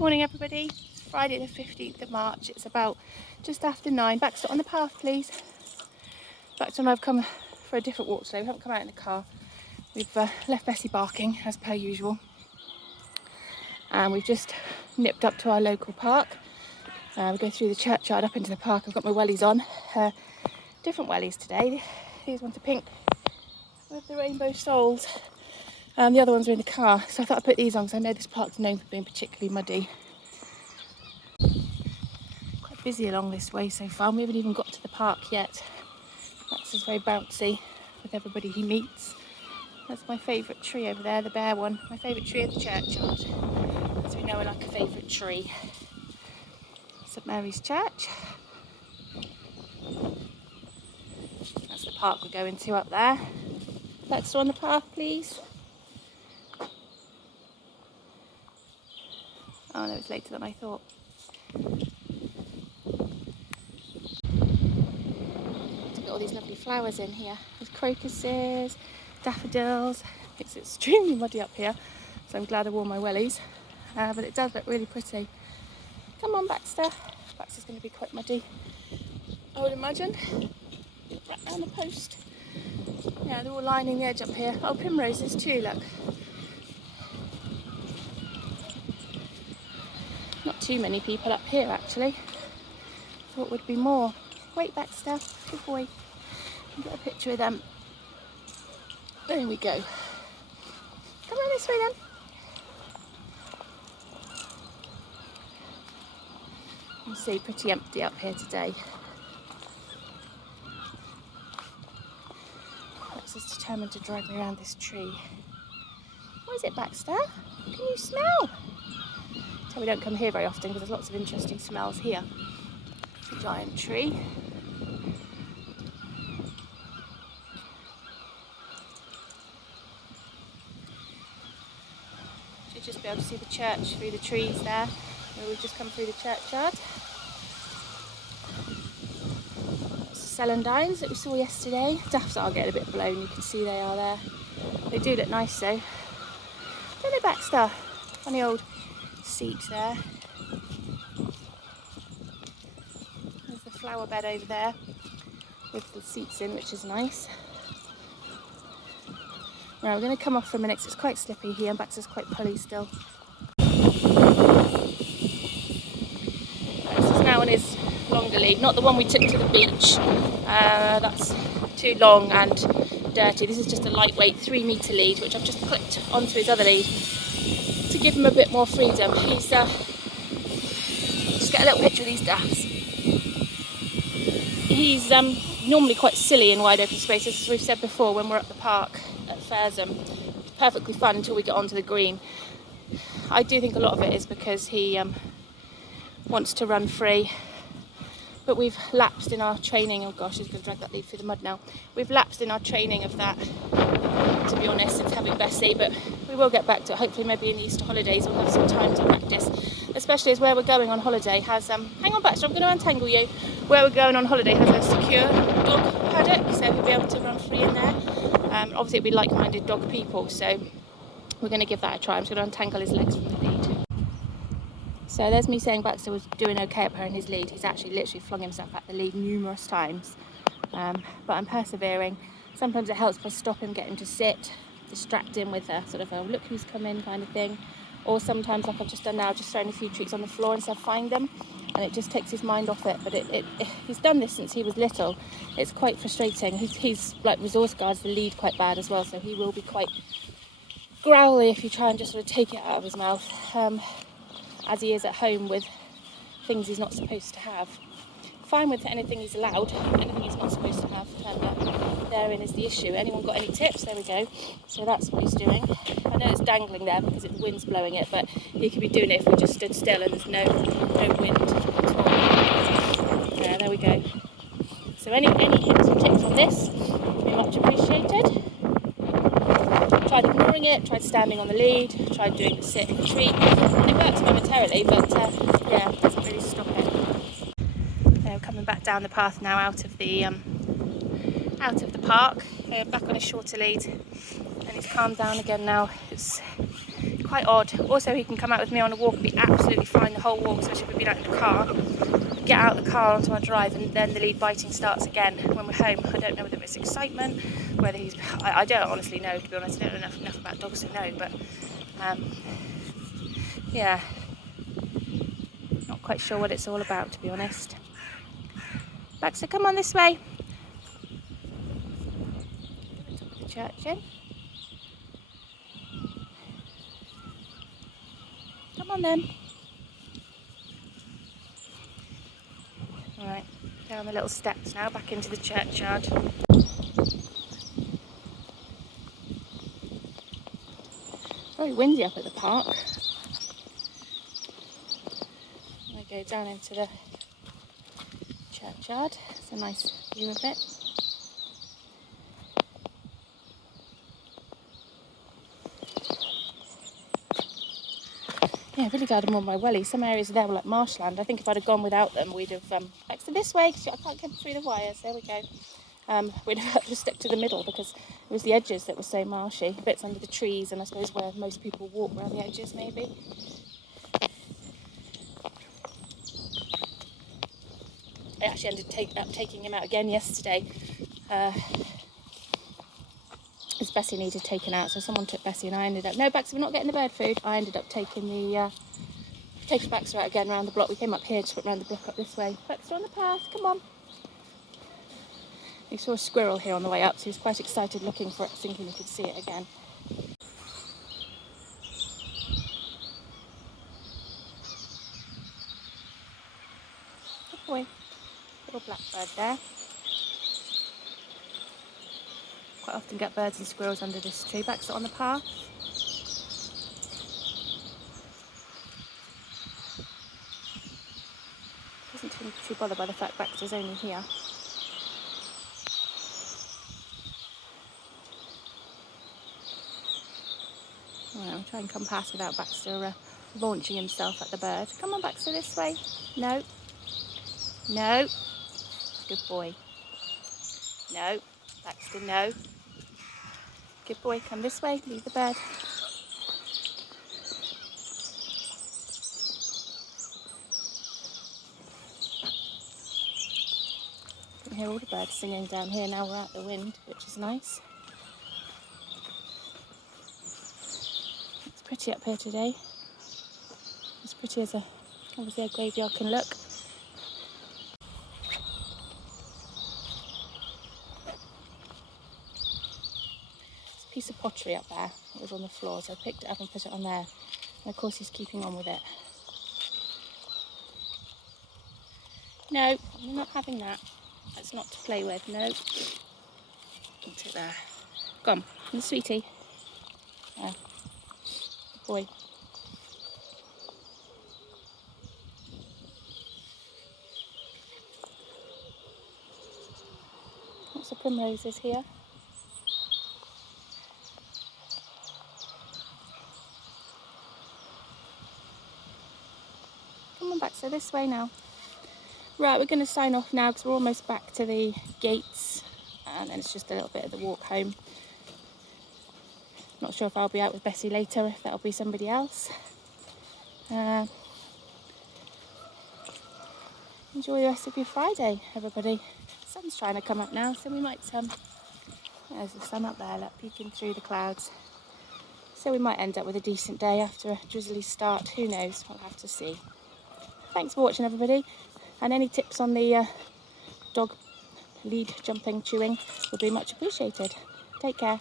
Morning everybody, it's Friday the 15th of March, it's about just after 9. Baxter, on the path please. Baxter and I have come for a different walk today, we haven't come out in the car. We've left Bessie barking as per usual. And we've just nipped up to our local park. We go through the churchyard up into the park. I've got my wellies on, different wellies today. These ones are pink with the rainbow soles. The other ones are in the car, so I thought I'd put these on because I know this park's known for being particularly muddy. Quite busy along this way so far, we haven't even got to the park yet. Max is very bouncy with everybody he meets. That's my favourite tree over there, the bare one. My favourite tree of the churchyard, as we know I like a favourite tree. St Mary's Church. That's the park we're going to up there. Baxter, on the path please. Oh no, it's later than I thought. To get all these lovely flowers in here. There's crocuses, daffodils. It's extremely muddy up here, so I'm glad I wore my wellies. But it does look really pretty. Come on, Baxter. Baxter's going to be quite muddy, I would imagine. Right round the post. Yeah, they're all lining the edge up here. Oh, primroses too, look. Not too many people up here actually. Thought would be more. Wait, Baxter, good boy. Get a picture of them. There we go. Come on this way then. You see, pretty empty up here today. Baxter's determined to drag me around this tree. What is it, Baxter? Can you smell? We don't come here very often because there's lots of interesting smells here. It's a giant tree. Should just be able to see the church through the trees there, where we've just come through the churchyard. That's the celandines that we saw yesterday. Daffs are getting a bit blown, you can see they are there. They do look nice though. Don't they, Baxter? Funny old seat there. There's the flower bed over there with the seats in, which is nice. Now we're going to come off for a minute because it's quite slippy here and Baxter's quite pully still. This is now on his longer lead, not the one we took to the beach. That's too long and dirty. This is just a lightweight 3-metre lead, which I've just clipped onto his other lead to give him a bit more freedom. He's just get a little picture of these daffs. He's normally quite silly in wide open spaces, as we've said before when we're at the park at Faresham. It's perfectly fun until we get onto the green. I do think a lot of it is because he wants to run free, but we've lapsed in our training. Oh gosh, he's going to drag that lead through the mud now. We've lapsed in our training of that, to be honest, since having Bessie, but we will get back to it. Hopefully maybe in the Easter holidays we'll have some time to practice, especially as where we're going on holiday has hang on, Baxter, I'm going to untangle you. Where we're going on holiday has a secure dog paddock, so he'll be able to run free in there. Obviously it'll be like-minded dog people, so we're going to give that a try. I'm just going to untangle his legs from the lead. So there's me saying Baxter was doing okay up here in his lead. He's actually literally flung himself at the lead numerous times, but I'm persevering. Sometimes it helps if I stop him, get him to sit, distract him with a sort of a look who's come in kind of thing. Or sometimes, like I've just done now, just throwing a few treats on the floor instead of find them, and it just takes his mind off it. But he's done this since he was little. It's quite frustrating. He's like resource guards the lead quite bad as well, so he will be quite growly if you try and just sort of take it out of his mouth, as he is at home with things he's not supposed to have. Fine with anything he's allowed, anything he's not supposed to have, and therein is the issue. Anyone got any tips? There we go. So that's what he's doing. I know it's dangling there because the wind's blowing it, but he could be doing it if we just stood still and there's no wind at all. Yeah, there we go. So any hints or tips on this would be much appreciated. Tried ignoring it, tried standing on the lead, tried doing the sit and retreat, and it works momentarily, but yeah, it doesn't really stop it. Coming back down the path now out of the park, back on a shorter lead, and he's calmed down again now. It's quite odd. Also, he can come out with me on a walk and be absolutely fine the whole walk, especially if we've been out in the car. Get out of the car onto our drive, and then the lead biting starts again when we're home. I don't know whether it's excitement, whether he's... I don't honestly know, to be honest. I don't know enough about dogs to know, but yeah, not quite sure what it's all about, to be honest. Baxter, come on this way. Top of the church in. Come on then. Right, down the little steps now, back into the churchyard. Very windy up at the park. I go down into the churchyard. It's a nice view of it. Yeah, really glad I'm on my wellies. Some areas there were like marshland. I think if I'd have gone without them, we'd have Baxter this way, because I can't get through the wires. There we go. We'd have to stick to the middle because it was the edges that were so marshy. Bits under the trees, and I suppose where most people walk around the edges, maybe. I actually ended up taking him out again yesterday. Because Bessie needed taken out, so someone took Bessie, and I ended up... No, Baxter, we're not getting the bird food. I ended up taking Baxter out again around the block. We came up here, just went round the block up this way. Baxter on the path, come on. He saw a squirrel here on the way up, so he was quite excited looking for it, thinking he could see it again. Good boy. Little blackbird there. Quite often get birds and squirrels under this tree. Baxter on the path. Doesn't seem too bothered by the fact Baxter's only here. Right, I'll try and come past without Baxter launching himself at the bird. Come on, Baxter, this way. No. No. Good boy. No. Baxter, no. Good boy, come this way. Leave the bird. You can hear all the birds singing down here now we're out the wind, which is nice. It's pretty up here today. As pretty as obviously a graveyard can look. There's a piece of pottery up there that was on the floor, so I picked it up and put it on there. And of course he's keeping on with it. No, I'm not having that. That's not to play with, no. Put it there. Come on, sweetie. There. Good boy. Lots of primroses here. Come on back, so this way now. Right, we're going to sign off now because we're almost back to the gates, and then it's just a little bit of the walk home. Not sure if I'll be out with Bessie later, if that'll be somebody else. Enjoy the rest of your Friday, everybody. The sun's trying to come up now, so we might... there's the sun up there, look, peeking through the clouds. So we might end up with a decent day after a drizzly start. Who knows? We'll have to see. Thanks for watching, everybody. And any tips on the dog lead jumping, chewing would be much appreciated. Take care.